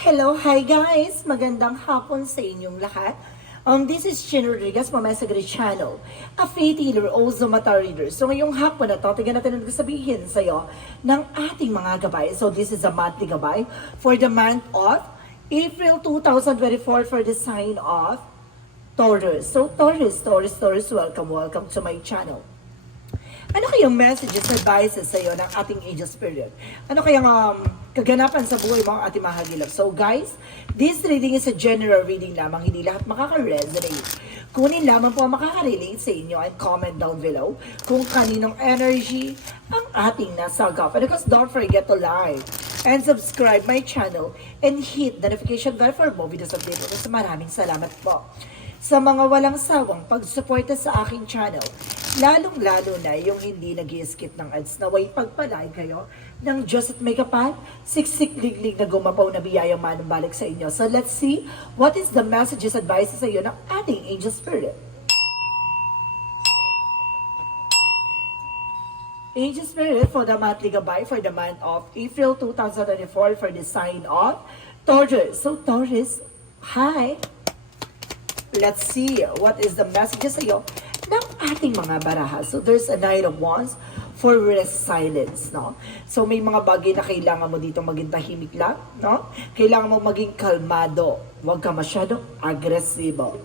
Hello, hi guys! Magandang hapon sa inyong lahat. This is Chin Rodriguez from my Sagri channel, a faith healer, also mata reader. So ngayong hapon na to, tignan natin ang sabihin sa iyo ng ating mga gabay. So this is a monthly gabay for the month of April 2024 for the sign of Taurus. So Taurus, welcome to my channel. Ano kayang messages, advices sa iyo ng ating Angel Spirit? Ano kayang kaganapan sa buhay mo ang ating mahagilap? So guys, this reading is a general reading lamang, hindi lahat makaka-resonate. Kunin lamang po ang makaka-relate sa inyo and comment down below kung kaninong energy ang ating nasagap. And of course, don't forget to like and subscribe my channel and hit the notification bell for more videos update. Maraming salamat po sa mga walang sawang pagsuporta sa aking channel. Lalong-lalo na yung hindi nag-i-skip ng ads, naway pagpalain kayo ng Diyos at may kapal, siksik-liglig na gumapaw na biyayang manumbalik sa inyo. So let's see what is the messages, advices sa iyo ng ating Angel Spirit. Angel Spirit for the monthly gabay for the month of April 2024 for the sign of Taurus. So Taurus, hi! Let's see what is the messages sa iyo ng ating mga baraha. So there's a Knight of Wands for rest, silence, no? So may mga bagay na kailangan mo dito maging tahimik lang, no? Kailangan mo maging kalmado. Huwag ka masyadong agresibo.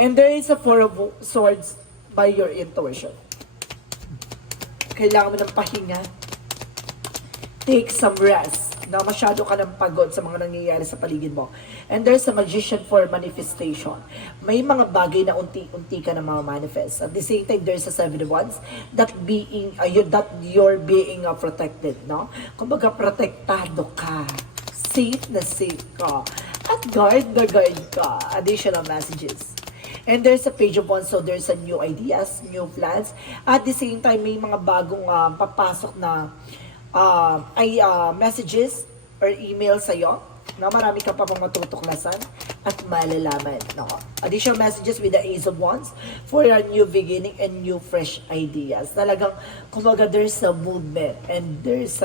And there is a Four of Swords by your intuition. Kailangan mo ng pahinga. Take some rest. Na masyado ka ng pagod sa mga nangyayari sa paligid mo. And there's a Magician for manifestation. May mga bagay na unti-unti ka na manifest. At the same time, there's a Seven of Wands that you're being protected, no? Kumbaga, protektado ka. Safe na safe ka. At guard ka. Additional messages. And there's a Page of Wands, so there's a new ideas, new plans. At the same time, may mga bagong papasok na messages or email sa'yo na marami ka pa pang matutuklasan at malalaman. No? Additional messages with the Ace of Wands for a new beginning and new fresh ideas. Talagang, kumbaga, there's a movement and there's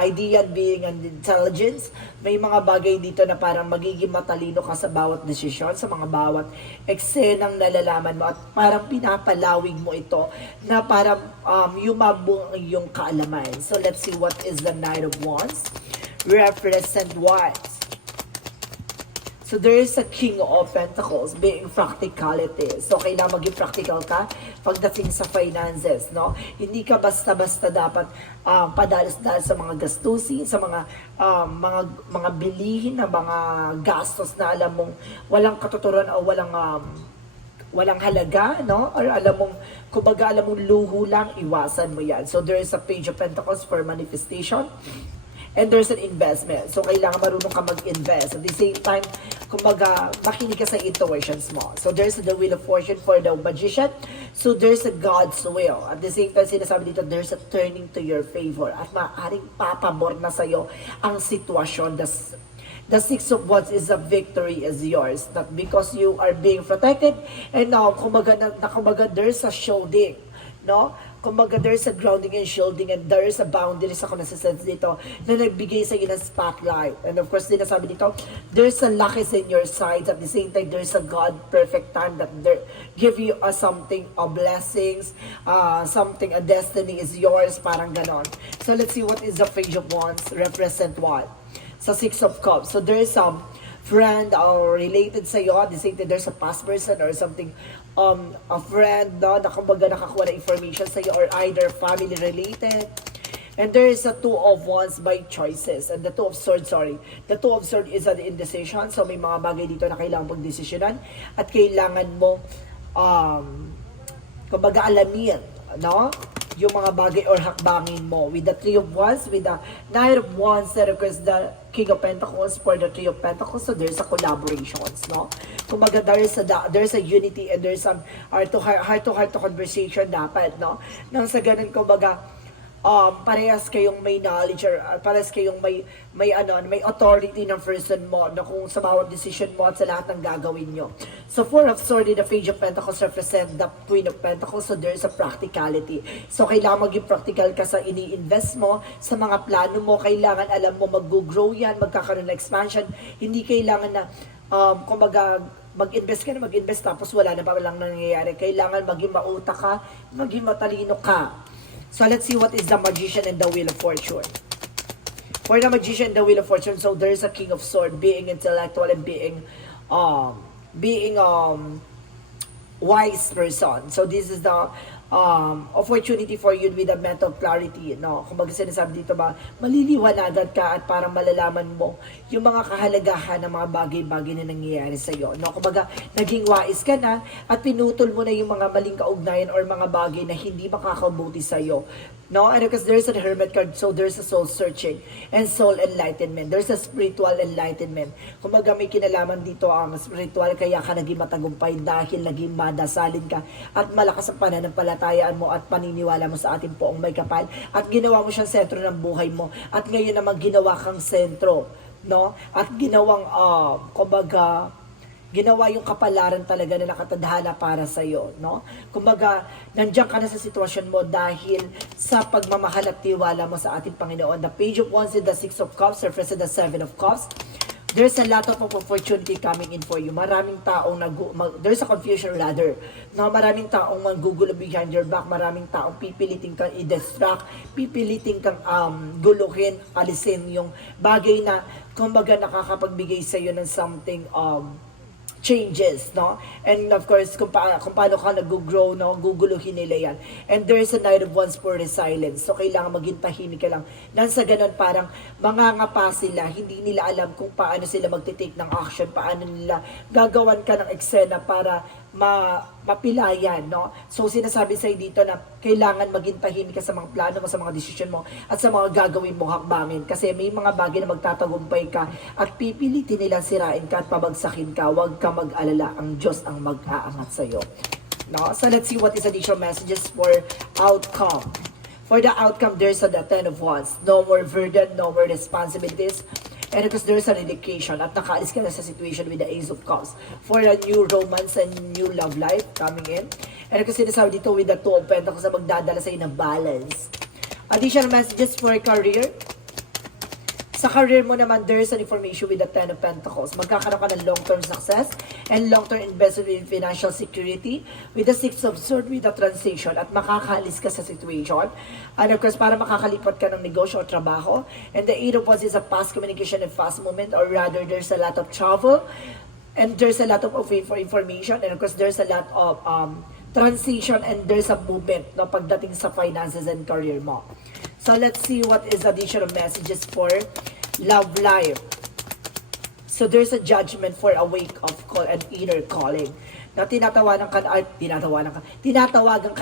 idea being an intelligence. May mga bagay dito na parang magiging matalino ka sa bawat desisyon, sa mga bawat eksenang nalalaman mo at parang pinapalawig mo ito na parang yumabong yung kaalaman. So let's see what is the Knight of Wands. Represent what? So there is a King of Pentacles being practicality. So kailangan maging practical ka pagdating sa finances, no? Hindi ka basta-basta dapat padalos-dalos sa mga gastusin, sa mga bilihin na mga gastos na alam mong walang katuturan o walang halaga, no? Or alam mong luho lang, iwasan mo yan. So there is a Page of Pentacles for manifestation. And there's an investment. So, kailangan marunong ka mag-invest. At the same time, kumbaga, makinig ka sa intuitions mo. So, there's the Wheel of Fortune for the Magician. So, there's a God's will. At the same time, sinasabi dito, there's a turning to your favor. At maaaring papabor na sa'yo ang sitwasyon. The Six of Wands is a victory is yours. Not because you are being protected. And now, kumbaga, there's a shielding. No? Kumbaga, there's a grounding and shielding and there's a boundaries ako nasa-sense dito na nagbigay sa iyo ng spotlight. And of course, sinasabi dito, there's a luck is in your sides. At the same time, there's a God perfect time that give you something, a blessings, something, a destiny is yours, parang ganon. So let's see what is the Page of Wands, represent what? Sa Six of Cups. So there is some friend or related sa iyo, at the same time, there's a past person or something, a friend, no, na kumbaga nakakuha na information sa iyo or either family related. And there is a Two of Wands by choices. And the Two of Swords, the Two of Swords is an indecision. So may mga bagay dito na kailangan pagdesisyonan at kailangan mo kumbaga alamin, no? Yung mga bagay or hakbangin mo. With the Three of Wands, with the Knight of Wands, that requires the King of Pentacles for the Three of Pentacles. So there's a collaborations, no? Kumbaga there's a unity and there's some heart-to-heart conversation dapat, no? Nang sa ganun, kumbaga, parehas kayong may knowledge or parehas kayong may authority ng person mo na kung sa bawat decision mo at sa lahat ng gagawin nyo. So Four of Swords in the Page of Pentacles represent the Queen of Pentacles, so there's a practicality. So kailangan maging practical ka sa ini-invest mo, sa mga plano mo, kailangan alam mo mag-grow yan, magkakaroon ng expansion, hindi kailangan na kumbaga mag-invest ka na mag-invest tapos wala na pa lang nangyayari. Kailangan maging mautak ka, maging matalino ka. So let's see what is the Magician and the Wheel of Fortune. For the Magician and the Wheel of Fortune, so there's a King of Swords, being intellectual and being wise person. So this is the opportunity for you with a mental clarity, no? Kung sinasabi dito ba, maliliwanagan ka at parang malalaman mo yung mga kahalagahan ng mga bagay-bagay na nangyayari sa iyo, no? Kumbaga, naging wise ka na at pinutol mo na yung mga maling kaugnayan or mga bagay na hindi makakabuti sa iyo. No, and because there's a Hermit card, so there's a soul searching and soul enlightenment. There's a spiritual enlightenment. Kumbaga may kinalaman dito ang spiritual, kaya ka naging matagumpay dahil naging madasalin ka at malakas ang pananampalatayaan mo at paniniwala mo sa ating Poong May Kapal at ginawa mo siyang sentro ng buhay mo at ngayon naman ginawa kang sentro, no? At ginawang kumbaga ginawa yung kapalaran talaga na nakatadhana para sa iyo, no? Kumbaga, nandiyan ka na sa sitwasyon mo dahil sa pagmamahal at tiwala mo sa ating Panginoon. The Page of Wands and the Six of Cups represent the Seven of Cups. There's a lot of opportunity coming in for you. Maraming taong there's a confusion rather. No, maraming taong manggugulo behind your back, maraming taong pipilitin kang i-distract, pipilitin kang guluhin, alisin yung bagay na kumbaga nakakapagbigay sa iyo ng something changes, no? And of course, kung paano ka nag-grow, no? Guguluhin nila yan. And there is a Knight of Wands for resilience. So, kailangan maging tahimik ka lang. Nang sa ganun, parang mangangapa sila. Hindi nila alam kung paano sila magtitake ng action, paano nila gagawan ka ng eksena para mapilayan, no? So, sinasabi sa'yo dito na kailangan maging tahimik ka sa mga plano mo, sa mga desisyon mo, at sa mga gagawin mo hakbangin. Kasi may mga bagay na magtatagumpay ka at pipilitin nilang sirain ka at pabagsakin ka. Huwag ka mag-alala. Ang Diyos ang mag-aangat sa'yo. No? So, let's see what is additional messages for outcome. For the outcome, there's the Ten of Wands. No more burden, no more responsibilities. And because there's an indication at nakaalis ka na sa situation with the Ace of Cups for a new romance and new love life coming in. And because sinasabi dito with the Two of Pentacles na magdadala sa ng balance. Additional messages for career. Sa career mo naman, there's an information with the Ten of Pentacles. Magkakaroon ka ng long-term success and long-term investment in financial security with the Six of Swords with the transition at makakaalis ka sa situation. And of course, para makakalipat ka ng negosyo o trabaho. And the Eight of Wands is a fast communication and fast movement, or rather, there's a lot of travel and there's a lot of for information. And of course, there's a lot of transition and there's a movement, no, pagdating sa finances and career mo. So let's see what is additional messages for love life. So there's a judgment for a wake of call and inner calling. Na tinatawagan ka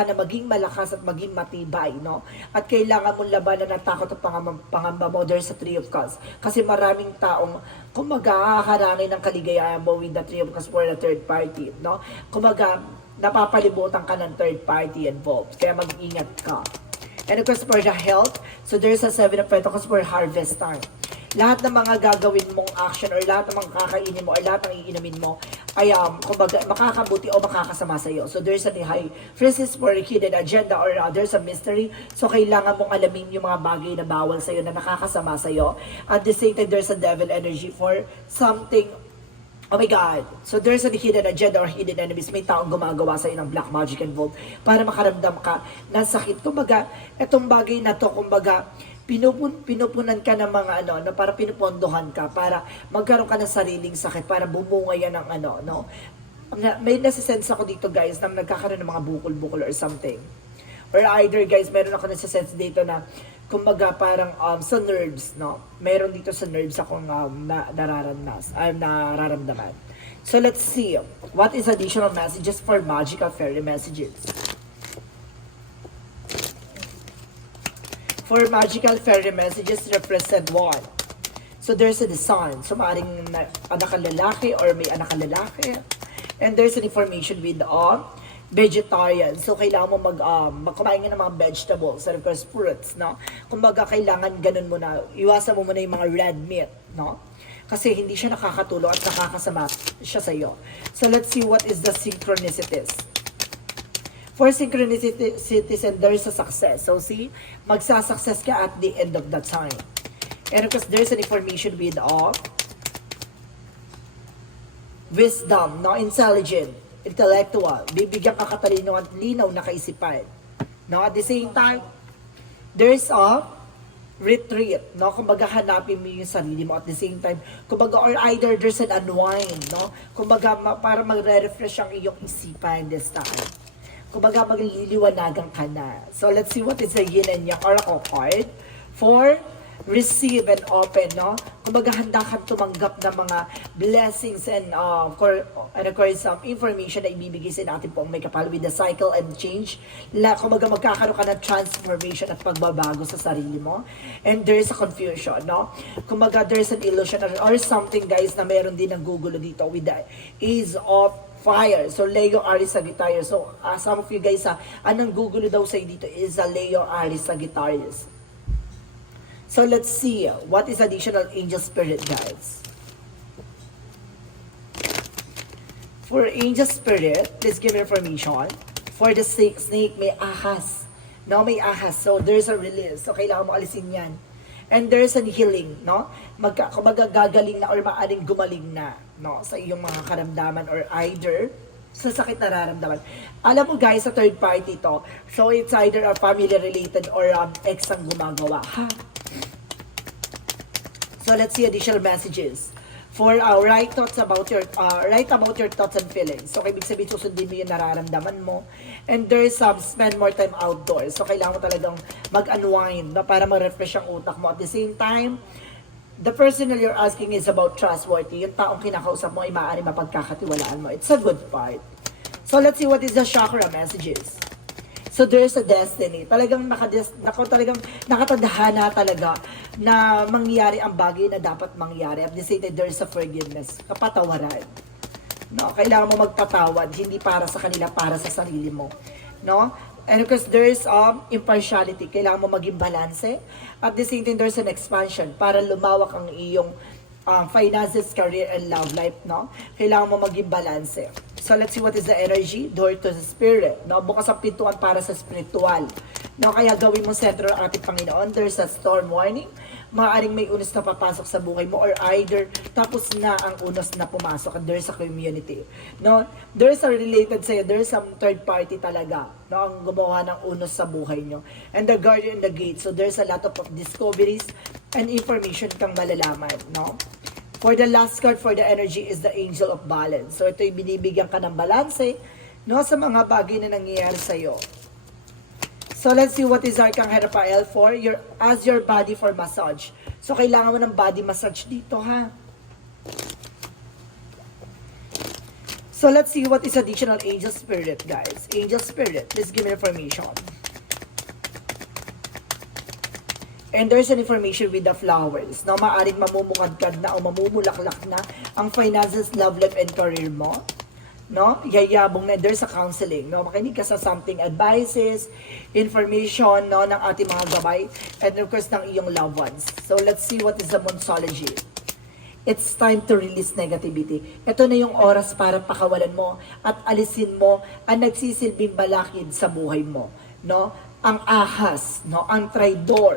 na maging malakas at maging matibay, no? At kailangan mong labanan ng takot at pangamba mo. There's a Three of Cups. Kasi maraming taong kumagaharangin ng kaligayahan mo with the Three of Cups for the third party, no? Kumaga, napapalibutan ka ng third party involved. Kaya mag-ingat ka. And of course, for the health, so there's a Seven of Pentacles for harvest time. Lahat ng mga gagawin mong action or lahat ng mga kakainin mo or lahat ng iinumin mo ay kumbaga, makakabuti o makakasama sa iyo. So there's a high phrases for hidden agenda or there's a mystery. So kailangan mong alamin yung mga bagay na bawal sa iyo na nakakasama sa iyo. At the same time, there's a devil energy for something. Oh my God. So there's a hidden agenda or hidden enemies. May taong gumagawa sa ng black magic involved para makaramdam ka ng sakit. Kumbaga, itong bagay na to, kumbaga, pinupunan ka ng mga na para pinupondohan ka para magkaroon ka ng sariling sakit para bumunga yan ng no. May nasisense ako dito guys na nagkakaroon ng mga bukol-bukol or something. Or either guys, meron ako nasisense dito na kumbaga parang sa nerves, no? Meron dito sa nerves akong nararamdaman. So let's see. What is additional messages for magical fairy messages? For magical fairy messages, represent one. So there's a sun. So maaaring anak ang lalaki or may anak ang lalaki. And there's an information with vegetarian. So, kailangan mo magkumain ka ng mga vegetables, and of course, fruits, no? Kumbaga, kailangan ganun mo na, iwasan mo muna yung mga red meat, no? Kasi hindi siya nakakatulong at nakakasama siya sa iyo. So, let's see what is the synchronicities. For synchronicities, and there is a success. So, see, magsasuccess ka at the end of the time. And of course, there is an information with wisdom, no? Intelligent, intellectual, bibigyan ka katalino at linaw na kaisipan. No? At the same time, there's a retreat, no? Kumbaga hanapin mo yung sarili mo at the same time, kumbaga, or either there's an unwind, no? Kumbaga, para magre-refresh ang iyong isipan this time. Kumbaga, magliliwanagan ka na. So, let's see what is the yin and yang oracle card for receive and open, no? Kumbaga, handa kang tumanggap ng mga blessings and of course, some information na ibibigay sa natin pong may kapal with the cycle and change. Kumbaga, magkakaroon ka ng transformation at pagbabago sa sarili mo. And there is a confusion, no? Kumbaga, there is an illusion or something, guys, na meron din ng gugulo dito with the Ace of Fire. So, Leo, Aries, Sagittarius. So, some of you guys, anong gugulo daw sa dito is a Leo, Aries, Sagittarius. So, let's see what is additional angel spirit, guys. For angel spirit, please give me information. For the snake, may ahas. No, may ahas. So, there's a release. So, kailangan mo alisin yan. And there's a healing, no? Magagagaling na or maaring gumaling na, no? Sa iyong mga karamdaman or either sa sakit na nararamdaman. Alam mo, guys, sa third party to. So, it's either a family related or ex ang gumagawa. Ha? So, let's see additional messages. For write about your thoughts and feelings. So, ibig sabihin, susundin mo yung nararamdaman mo. And there's spend more time outdoors. So, kailangan mo talagang mag-unwind na para ma-refresh ang utak mo. At the same time, the person you're asking is about trustworthy. Yung taong kinakausap mo ay maaari mapagkakatiwalaan mo. It's a good part. So, let's see what is the chakra messages. So, there's a destiny. Talagang nakatadhana talaga na mangyari ang bagay na dapat mangyari. At the same time, there's a forgiveness. Kapatawaran. No? Kailangan mo magpatawad. Hindi para sa kanila, para sa sarili mo. No? And of course, there's impartiality. Kailangan mo maging balanse. At the same time, there's an expansion para lumawak ang iyong finances, career, and love life, no? Kailangan mo maging balanse. So, let's see what is the energy. Door to the spirit, no? Bukas ang pintuan para sa spiritual. No? Kaya gawin mo sentro ang ating Panginoon. There's a storm warning. Maaaring may unos na papasok sa buhay mo or either tapos na ang unos na pumasok and there's a community. No? There's a related sa'yo. There's some third party talaga, no? Ang gumawa ng unos sa buhay nyo. And the guardian and the gate. So, there's a lot of discoveries and information kang malalaman, no? For the last card for the energy is the Angel of Balance. So, ito'y binibigyan ka ng balanse, no, sa mga bagay na nangyayari sa'yo. So, let's see what is Arcang Raphael for. As your body for massage. So, kailangan mo ng body massage dito, ha? So, let's see what is additional angel spirit, guys. Angel spirit, please give me information. And there's an information with the flowers. No, maaring mamumukadkad na o mamumulaklak na ang finances, love life, and career mo. No, yayabong na. There's a counseling. No, makinig ka sa something, advices, information, no, ng ating mga gabay, and of course, ng iyong loved ones. So, let's see what is the Monsology. It's time to release negativity. Ito na yung oras para pakawalan mo at alisin mo ang nagsisilbing balakid sa buhay mo. No, ang ahas, no, ang traidor.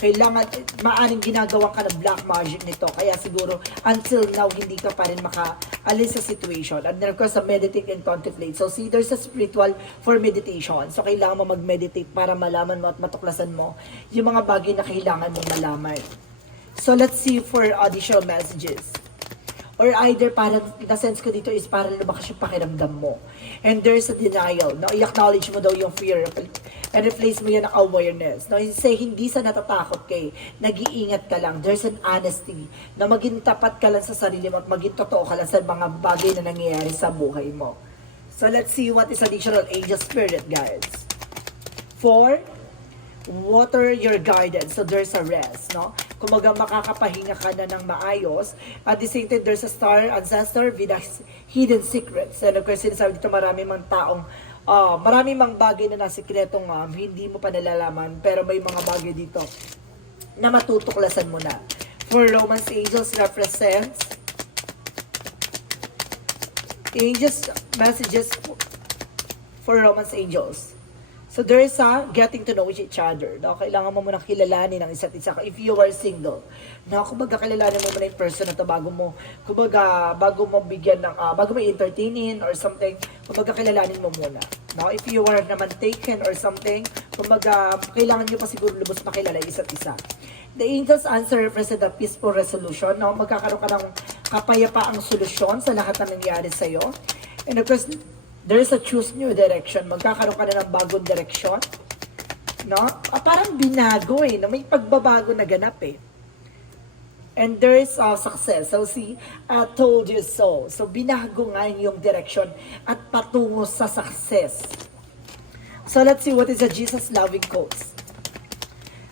Kailangan, maaring ginagawa ka ng black magic nito. Kaya siguro, until now, hindi ka pa rin makaalis sa situation. And then, of course, meditate and contemplate. So, see, there's a spiritual for meditation. So, kailangan mo mag-meditate para malaman mo at matuklasan mo yung mga bagay na kailangan mong malaman. So, let's see for additional messages. Or either, parang, na-sense ko dito is parang lumakas yung pakiramdam mo. And there's a denial. No? I-acknowledge mo daw yung fear. And replace mo yan ng awareness. No? Say, hindi sa natatakot kay, nag-iingat ka lang. There's an honesty. Na maging tapat ka lang sa sarili mo at maging totoo ka lang sa mga bagay na nangyayari sa buhay mo. So, let's see what is additional angel spirit, guys. For water your guidance. So, there's a rest. No? Kumaga makakapahinga ka na ng maayos. At the same time, there's a star ancestor with hidden secrets. And of course, sinasabi dito marami mang taong marami mang bagay na nasikretong hindi mo pa nalalaman, pero may mga bagay dito na matutuklasan mo na. For Romance Angels represents messages for Romance Angels. So there is a getting to know each other. No? Kailangan mo muna kilalanin ang isa't isa. If you are single, no? Kumbaga kilalanin mo muna yung person na to bago mo bigyan ng, bago mo entertainin or something, kumbaga kilalanin mo muna. No? If you are naman taken or something, kumbaga kailangan nyo pa siguro lubos makilala yung isa't isa. The angel's answer represents a peaceful resolution. No? Magkakaroon ka ng kapayapaang solusyon sa lahat na nangyari sa'yo. And of course, there is a choose new direction. Magkakaroon ka na ng bagong direksyon. No? Parang binago no? May pagbabago na ganap And there is success. So see, I told you so. So binago nga yung direction at patungo sa success. So let's see what is a Jesus loving quotes.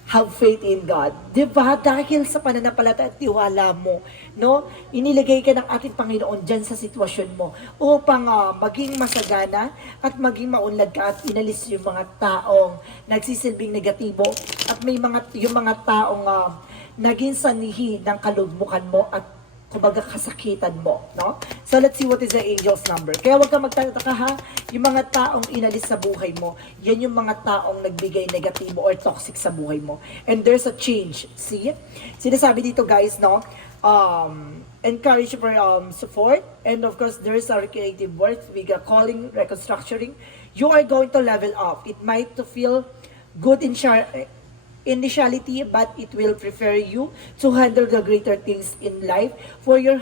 Have faith in God. Diba? Dahil sa pananampalataya at tiwala mo, no? Inilagay ka ng ating Panginoon dyan sa sitwasyon mo upang maging masagana at maging maunlad ka at inalis yung mga taong nagsisilbing negatibo at yung mga taong naging sanihi ng kalugmukan mo at kumbaga kasakitan mo, no? So let's see what is the angel's number. Kaya huwag ka magtataka ha, yung mga taong inalis sa buhay mo, yan yung mga taong nagbigay negatibo or toxic sa buhay mo. And there's a change. See? Sinasabi dito guys, no? Encourage for support. And of course, there is a creative work, we got calling, reconstructuring. You are going to level up. It might to feel good initiality, but it will prepare you to handle the greater things in life for your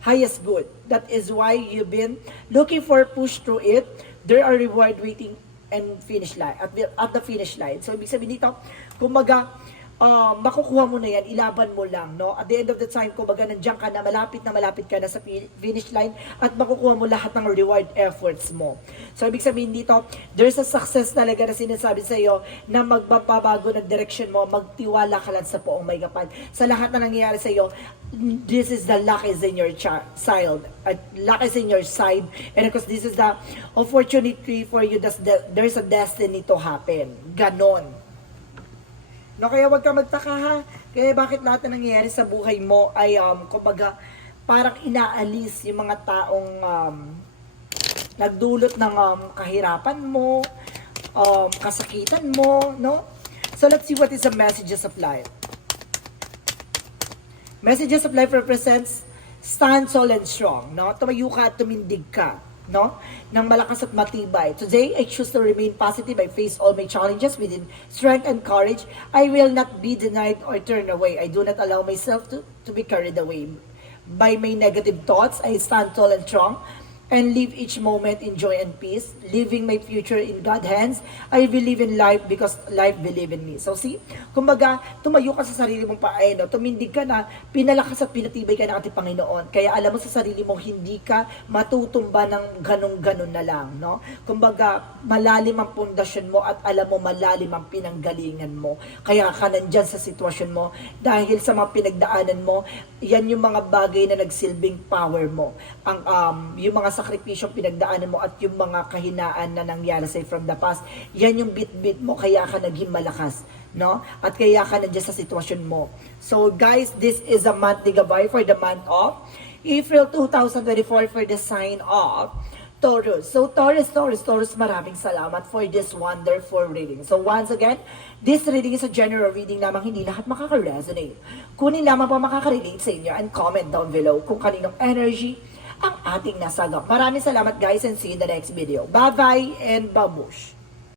highest good. That is why you've been looking for push through it. There are reward waiting and finish line at the finish line. So ibig sabihin dito, kumbaga makukuha mo na yan, ilaban mo lang, no? At the end of the time, kumbaga nandiyan ka na malapit ka na sa finish line at makukuha mo lahat ng reward efforts mo. So, ibig sabihin dito, there's a success talaga na sinasabi sa iyo na magbabago ng direction mo, magtiwala ka lang sa poong may kapal. Sa lahat na nangyayari sa iyo, this is the luck is in your side. Luck is in your side. And of course, this is the opportunity for you. There's a destiny to happen. Ganon. No, kaya wag ka magtaka ha. Kaya bakit lahat na nangyayari sa buhay mo ay kumbaga parang inaalis yung mga taong nagdulot ng kahirapan mo, kasakitan mo, no? So let's see what is the messages of life. Messages of life represents stand tall and strong, no? Tumayo ka at tumindig ka, no? Nang malakas at matibay. Today, I choose to remain positive. I face all my challenges within strength and courage. I will not be denied or turn away. I do not allow myself to be carried away by my negative thoughts. I stand tall and strong and live each moment in joy and peace, living my future in God's hands. I believe in life because life believe in me. So see, kumbaga, tumayo ka sa sarili mong paa, no? Tumindig ka na, pinalakas at pinatibay ka ng ating Panginoon. Kaya alam mo sa sarili mo, hindi ka matutumba ng ganun-ganun na lang, no? Kumbaga, malalim ang pundasyon mo at alam mo malalim ang pinanggalingan mo. Kaya ka nandyan sa sitwasyon mo dahil sa mga pinagdaanan mo, yan yung mga bagay na nagsilbing power mo. Yung mga sakripisyong pinagdaanan mo at yung mga kahinaan na nangyari sa'yo from the past, yan yung bit-bit mo, kaya ka naging malakas, no? At kaya ka nandiyan sa sitwasyon mo. So guys, this is a monthly gabay for the month of April 2024 for the sign of Taurus. So Taurus, maraming salamat for this wonderful reading. So once again, this reading is a general reading lamang, hindi lahat makaka-resonate. Kunin lamang po makaka-relate sa inyo and comment down below kung kaninong energy ang ating nasagap. Maraming salamat guys and see you in the next video. Bye-bye and babush!